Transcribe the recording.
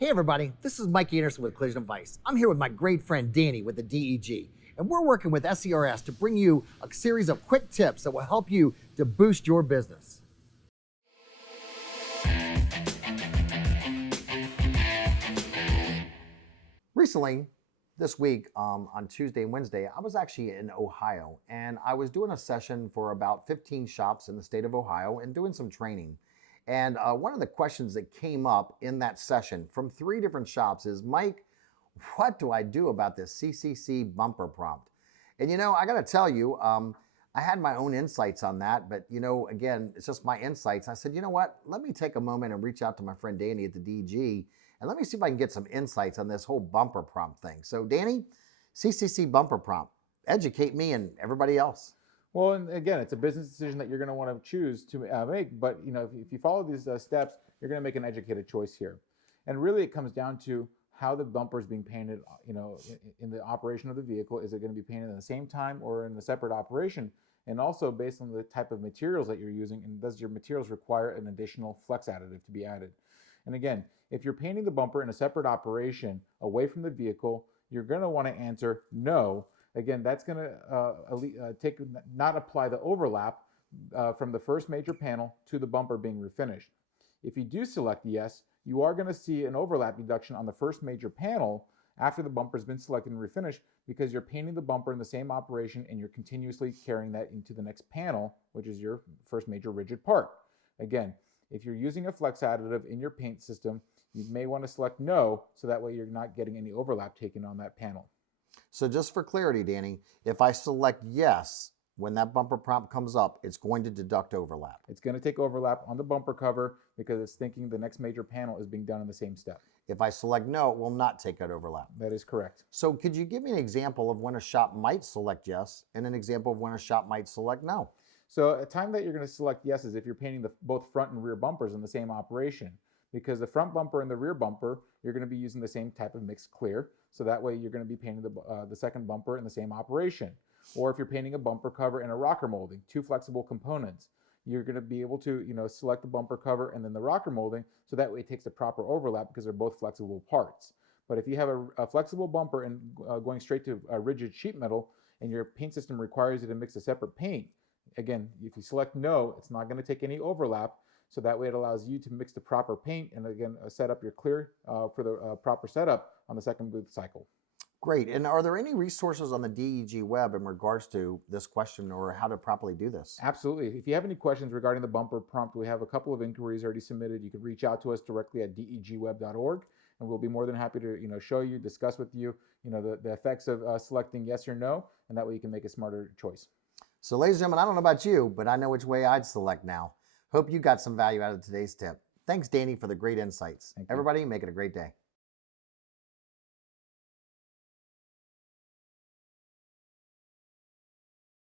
Hey everybody, this is Mike Anderson with Collision Advice. I'm here with my great friend Danny with the DEG, and we're working with SCRS to bring you a series of quick tips that will help you to boost your business. Recently, this week, on Tuesday and Wednesday, I was actually in Ohio, and I was doing a session for about 15 shops in the state of Ohio and doing some training. And one of the questions that came up in that session from 3 different shops is, Mike, what do I do about this CCC bumper prompt? And I got to tell you, I had my own insights on that, but again, it's just my insights. I said, you know what? Let me take a moment and reach out to my friend Danny at the DG, and let me see if I can get some insights on this whole bumper prompt thing. So Danny, CCC bumper prompt, educate me and everybody else. Well, and again, it's a business decision that you're going to want to choose to make. But if you follow these steps, you're going to make an educated choice here. And really, it comes down to how the bumper is being painted. In the operation of the vehicle, is it going to be painted at the same time or in a separate operation? And also based on the type of materials that you're using, and does your materials require an additional flex additive to be added? And again, if you're painting the bumper in a separate operation away from the vehicle, you're going to want to answer no. Again, that's going to not apply the overlap from the first major panel to the bumper being refinished. If you do select yes, you are going to see an overlap deduction on the first major panel after the bumper has been selected and refinished, because you're painting the bumper in the same operation and you're continuously carrying that into the next panel, which is your first major rigid part. Again, if you're using a flex additive in your paint system, you may want to select no, so that way you're not getting any overlap taken on that panel. So just for clarity, Danny, if I select yes, when that bumper prompt comes up, it's going to deduct overlap. It's going to take overlap on the bumper cover because it's thinking the next major panel is being done in the same step. If I select no, it will not take that overlap. That is correct. So could you give me an example of when a shop might select yes and an example of when a shop might select no? So a time that you're going to select yes is if you're painting both front and rear bumpers in the same operation. Because the front bumper and the rear bumper, you're going to be using the same type of mixed clear. So that way you're going to be painting the second bumper in the same operation. Or if you're painting a bumper cover and a rocker molding, 2 flexible components, you're going to be able to select the bumper cover and then the rocker molding, so that way it takes the proper overlap because they're both flexible parts. But if you have a flexible bumper and going straight to a rigid sheet metal and your paint system requires you to mix a separate paint, again, if you select no, it's not going to take any overlap. So that way it allows you to mix the proper paint and again, set up your clear for the proper setup on the second booth cycle. Great. And are there any resources on the DEG web in regards to this question or how to properly do this? Absolutely. If you have any questions regarding the bumper prompt, we have a couple of inquiries already submitted. You can reach out to us directly at degweb.org, and we'll be more than happy to show you, discuss with you, the effects of selecting yes or no, and that way you can make a smarter choice. So ladies and gentlemen, I don't know about you, but I know which way I'd select now. Hope you got some value out of today's tip. Thanks, Danny, for the great insights. Everybody, make it a great day.